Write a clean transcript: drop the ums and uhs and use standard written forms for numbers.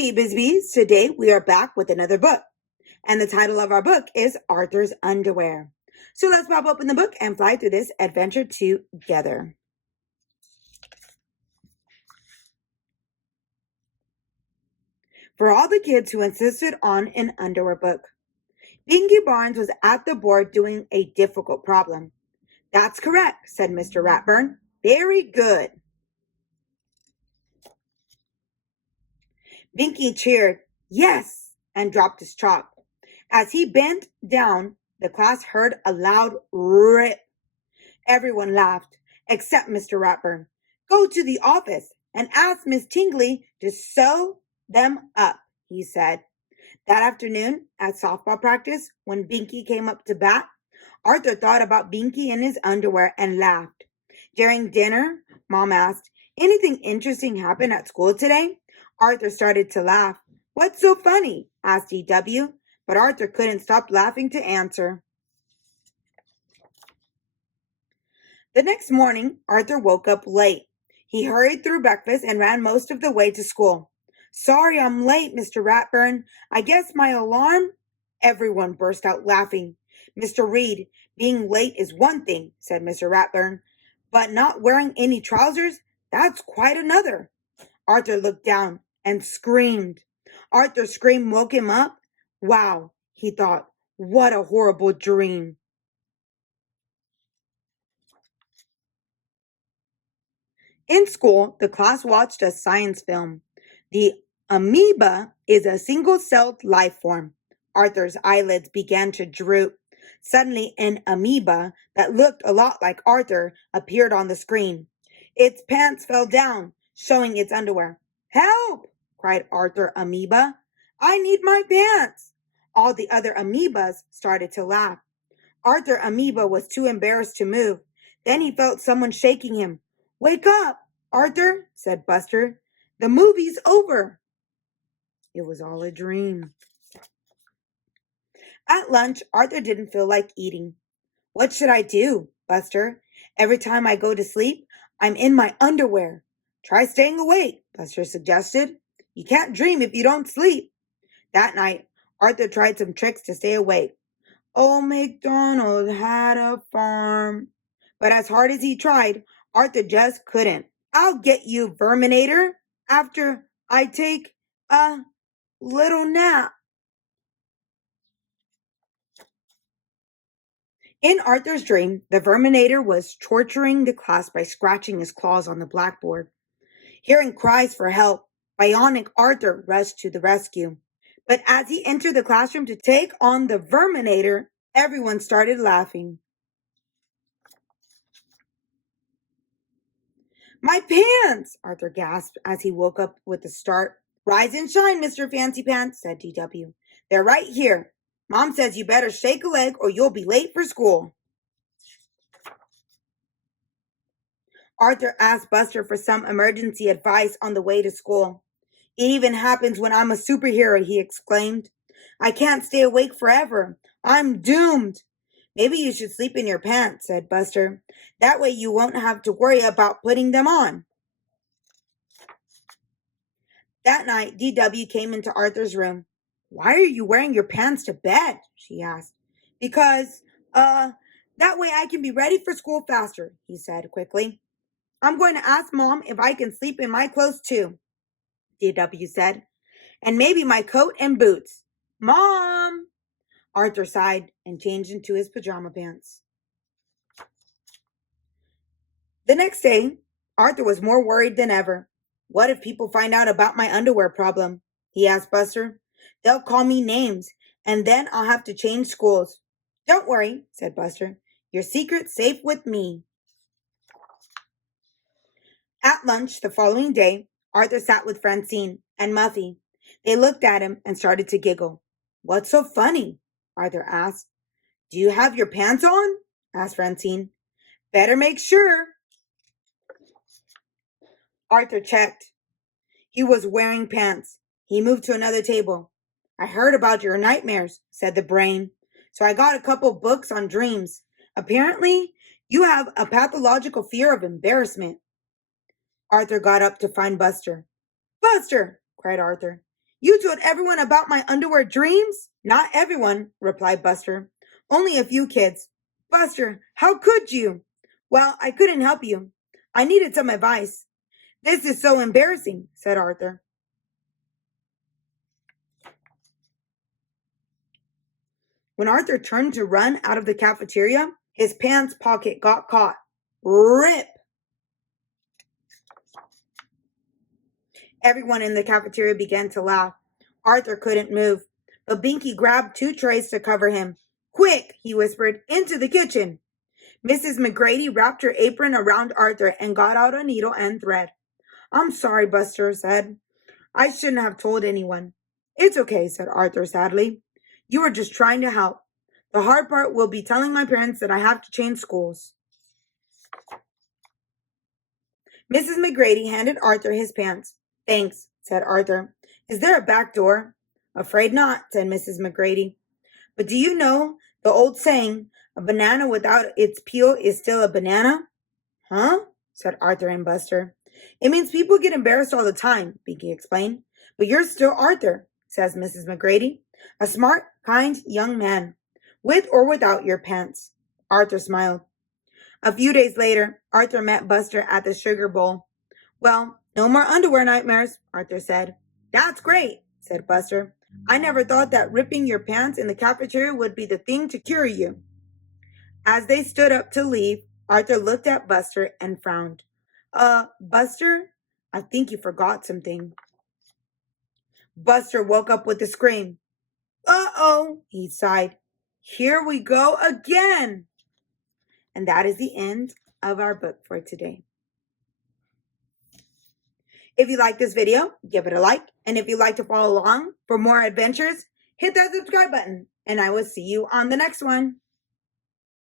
Hey, Bisbees. Today we are back with another book. And the title of our book is Arthur's Underwear. So let's pop open the book and fly through this adventure together. For all the kids who insisted on an underwear book, Binky Barnes was at the board doing a difficult problem. That's correct, said Mr. Ratburn. Very good. Binky cheered, yes, and dropped his chalk. As he bent down, the class heard a loud rip. Everyone laughed, except Mr. Ratburn. Go to the office and ask Miss Tingley to sew them up, he said. That afternoon, at softball practice, when Binky came up to bat, Arthur thought about Binky in his underwear and laughed. During dinner, Mom asked, anything interesting happen at school today? Arthur started to laugh. What's so funny? Asked D.W., but Arthur couldn't stop laughing to answer. The next morning, Arthur woke up late. He hurried through breakfast and ran most of the way to school. Sorry I'm late, Mr. Ratburn. I guess my alarm... Everyone burst out laughing. Mr. Reed, being late is one thing, said Mr. Ratburn, but not wearing any trousers, that's quite another. Arthur looked down and screamed. Arthur's scream woke him up. Wow, he thought, what a horrible dream. In school, the class watched a science film. The amoeba is a single-celled life form. Arthur's eyelids began to droop. Suddenly, an amoeba that looked a lot like Arthur appeared on the screen. Its pants fell down, showing its underwear. Help! Cried Arthur Amoeba. I need my pants! All the other amoebas started to laugh. Arthur Amoeba was too embarrassed to move. Then he felt someone shaking him. Wake up, Arthur, said Buster. The movie's over. It was all a dream. At lunch, Arthur didn't feel like eating. What should I do, Buster? Every time I go to sleep, I'm in my underwear. Try staying awake, Buster suggested. You can't dream if you don't sleep. That night, Arthur tried some tricks to stay awake. Old MacDonald had a farm. But as hard as he tried, Arthur just couldn't. I'll get you, Verminator, after I take a little nap. In Arthur's dream, the Verminator was torturing the class by scratching his claws on the blackboard. Hearing cries for help, Bionic Arthur rushed to the rescue. But as he entered the classroom to take on the Verminator, everyone started laughing. My pants! Arthur gasped as he woke up with a start. Rise and shine, Mr. Fancy Pants, said D.W. They're right here. Mom says you better shake a leg or you'll be late for school. Arthur asked Buster for some emergency advice on the way to school. It even happens when I'm a superhero, he exclaimed. I can't stay awake forever. I'm doomed. Maybe you should sleep in your pants, said Buster. That way you won't have to worry about putting them on. That night, D.W. came into Arthur's room. Why are you wearing your pants to bed? She asked. Because, that way I can be ready for school faster, he said quickly. I'm going to ask Mom if I can sleep in my clothes too, D.W. said. And maybe my coat and boots. Mom! Arthur sighed and changed into his pajama pants. The next day, Arthur was more worried than ever. What if people find out about my underwear problem? He asked Buster. They'll call me names, and then I'll have to change schools. Don't worry, said Buster. Your secret's safe with me. At lunch the following day, Arthur sat with Francine and Muffy. They looked at him and started to giggle. What's so funny? Arthur asked. Do you have your pants on? Asked Francine. Better make sure. Arthur checked. He was wearing pants. He moved to another table. I heard about your nightmares, said the brain. So I got a couple books on dreams. Apparently, you have a pathological fear of embarrassment. Arthur got up to find Buster. Buster, cried Arthur. You told everyone about my underwear dreams? Not everyone, replied Buster. Only a few kids. Buster, how could you? Well, I couldn't help you. I needed some advice. This is so embarrassing, said Arthur. When Arthur turned to run out of the cafeteria, his pants pocket got caught. Rip! Everyone in the cafeteria began to laugh. Arthur couldn't move, but Binky grabbed 2 trays to cover him. Quick, he whispered, into the kitchen. Mrs. McGrady wrapped her apron around Arthur and got out a needle and thread. I'm sorry, Buster said. I shouldn't have told anyone. It's okay, said Arthur sadly. You were just trying to help. The hard part will be telling my parents that I have to change schools. Mrs. McGrady handed Arthur his pants. Thanks, said Arthur. Is there a back door? Afraid not, said Mrs. McGrady. But do you know the old saying, a banana without its peel is still a banana? Huh? Said Arthur and Buster. It means people get embarrassed all the time, Binky explained. But you're still Arthur, says Mrs. McGrady. A smart, kind young man, with or without your pants. Arthur smiled. A few days later, Arthur met Buster at the sugar bowl. Well, no more underwear nightmares, Arthur said. That's great, said Buster. I never thought that ripping your pants in the cafeteria would be the thing to cure you. As they stood up to leave, Arthur looked at Buster and frowned. Buster, I think you forgot something. Buster woke up with a scream. Uh-oh, he sighed. Here we go again. And that is the end of our book for today. If you like this video, give it a like. And if you'd like to follow along for more adventures, hit that subscribe button. And I will see you on the next one.